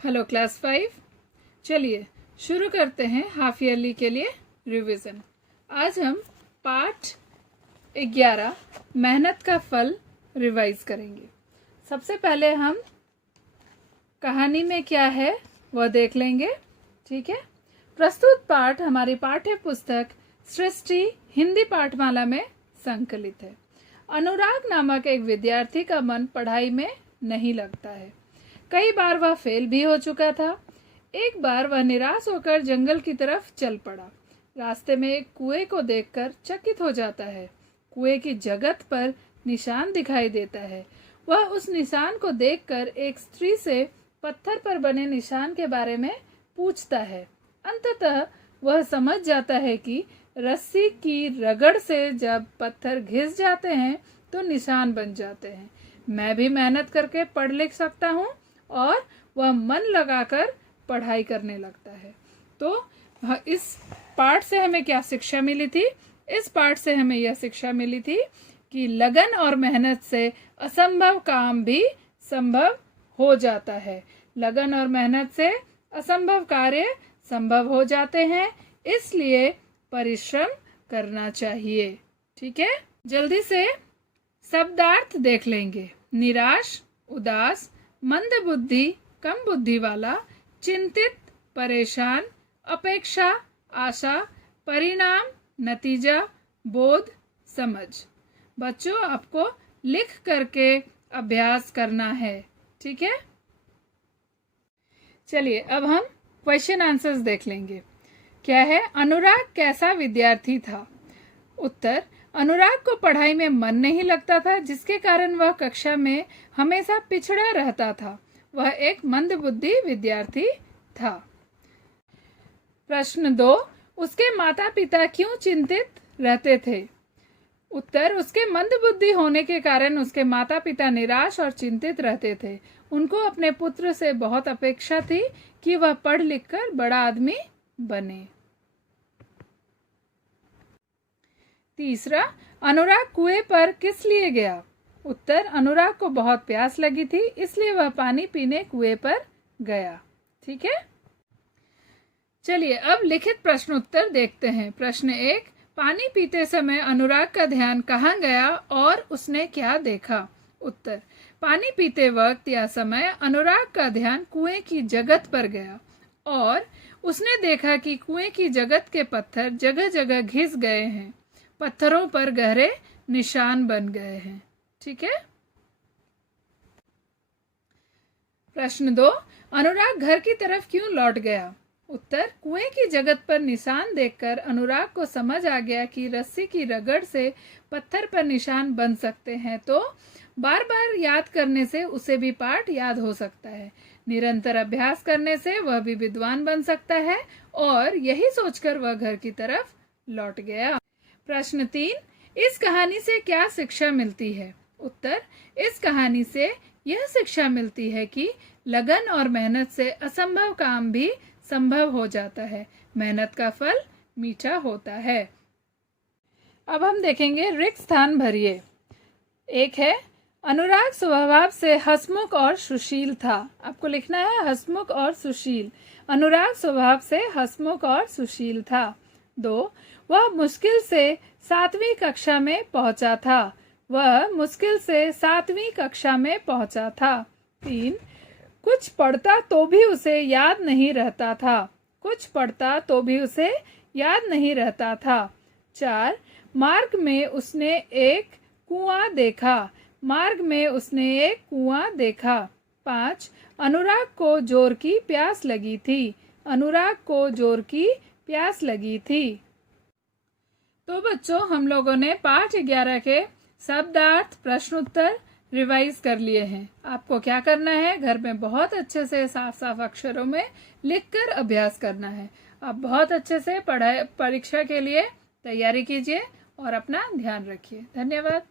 Hello class 5। चलिए शुरू करते हैं हाफ ईयरली के लिए रिवीजन। आज हम पाठ 11 मेहनत का फल रिवाइज करेंगे। सबसे पहले हम कहानी में क्या है वह देख लेंगे। ठीक है, प्रस्तुत पाठ हमारी पाठ्य पुस्तक सृष्टि हिंदी पाठमाला में संकलित है। अनुराग नामक एक विद्यार्थी का मन पढ़ाई में नहीं लगता है। कई बार वह फेल भी हो चुका था। एक बार वह निराश होकर जंगल की तरफ चल पड़ा। रास्ते में एक कुएं को देखकर चकित हो जाता है। कुएं की जगत पर निशान दिखाई देता है। वह उस निशान को देखकर एक स्त्री से पत्थर पर बने निशान के बारे में पूछता है। अंततः वह समझ जाता है कि रस्सी की रगड़ से जब पत्थर घिस जाते हैं तो निशान बन जाते हैं। मैं भी मेहनत करके पढ़ लिख सकता हूँ। और वह मन लगाकर पढ़ाई करने लगता है। तो इस पाठ से हमें क्या शिक्षा मिली थी? इस पाठ से हमें यह शिक्षा मिली थी कि लगन और मेहनत से असंभव काम भी संभव हो जाता है। लगन और मेहनत से असंभव कार्य संभव हो जाते हैं, इसलिए परिश्रम करना चाहिए। ठीक है, जल्दी से शब्दार्थ देख लेंगे। निराश, उदास, मंद बुद्धि, कम बुद्धि वाला, चिंतित, परेशान, अपेक्षा, आशा, परिणाम, नतीजा, बोध, समझ। बच्चों, आपको लिख करके अभ्यास करना है। ठीक है, चलिए अब हम क्वेश्चन आंसर्स देख लेंगे। क्या है? अनुराग कैसा विद्यार्थी था? उत्तर, अनुराग को पढ़ाई में मन नहीं लगता था, जिसके कारण वह कक्षा में हमेशा पिछड़ा रहता था। वह एक मंदबुद्धि विद्यार्थी था। प्रश्न 2, उसके माता पिता क्यों चिंतित रहते थे? उत्तर, उसके मंदबुद्धि होने के कारण उसके माता पिता निराश और चिंतित रहते थे। उनको अपने पुत्र से बहुत अपेक्षा थी कि वह पढ़ लिख कर बड़ा आदमी बने। तीसरा, अनुराग कुएं पर किस लिए गया? उत्तर, अनुराग को बहुत प्यास लगी थी, इसलिए वह पानी पीने कुएं पर गया। ठीक है, चलिए अब लिखित प्रश्न उत्तर देखते हैं। प्रश्न 1, पानी पीते समय अनुराग का ध्यान कहाँ गया और उसने क्या देखा? उत्तर, पानी पीते वक्त या समय अनुराग का ध्यान कुएं की जगत पर गया और उसने देखा कि कुएं की जगत के पत्थर जगह जगह घिस गए हैं। पत्थरों पर गहरे निशान बन गए हैं। ठीक है, प्रश्न 2, अनुराग घर की तरफ क्यों लौट गया? उत्तर, कुएं की जगत पर निशान देखकर अनुराग को समझ आ गया कि रस्सी की रगड़ से पत्थर पर निशान बन सकते हैं, तो बार बार याद करने से उसे भी पाठ याद हो सकता है। निरंतर अभ्यास करने से वह भी विद्वान बन सकता है और यही सोचकर वह घर की तरफ लौट गया। प्रश्न 3, इस कहानी से क्या शिक्षा मिलती है? उत्तर, इस कहानी से यह शिक्षा मिलती है कि लगन और मेहनत से असंभव काम भी संभव हो जाता है। मेहनत का फल मीठा होता है। अब हम देखेंगे रिक्त स्थान भरिए। एक है, अनुराग स्वभाव से हंसमुख और सुशील था। आपको लिखना है हंसमुख और सुशील। अनुराग स्वभाव से हंसमुख और सुशील था। 2, वह मुश्किल से 7वीं कक्षा में पहुंचा था। वह मुश्किल से 7वीं कक्षा में पहुंचा था। 3, कुछ पढ़ता तो भी उसे याद नहीं रहता था। कुछ पढ़ता तो भी उसे याद नहीं रहता था। 4, मार्ग में उसने एक कुआं देखा। मार्ग में उसने एक कुआं देखा। 5, अनुराग को जोर की प्यास लगी थी। अनुराग को जोर की प्यास लगी थी। तो बच्चों, हम लोगों ने पाठ 11 के शब्दार्थ प्रश्न उत्तर रिवाइज कर लिए हैं। आपको क्या करना है? घर में बहुत अच्छे से साफ साफ अक्षरों में लिखकर अभ्यास करना है। आप बहुत अच्छे से परीक्षा के लिए तैयारी कीजिए और अपना ध्यान रखिए। धन्यवाद।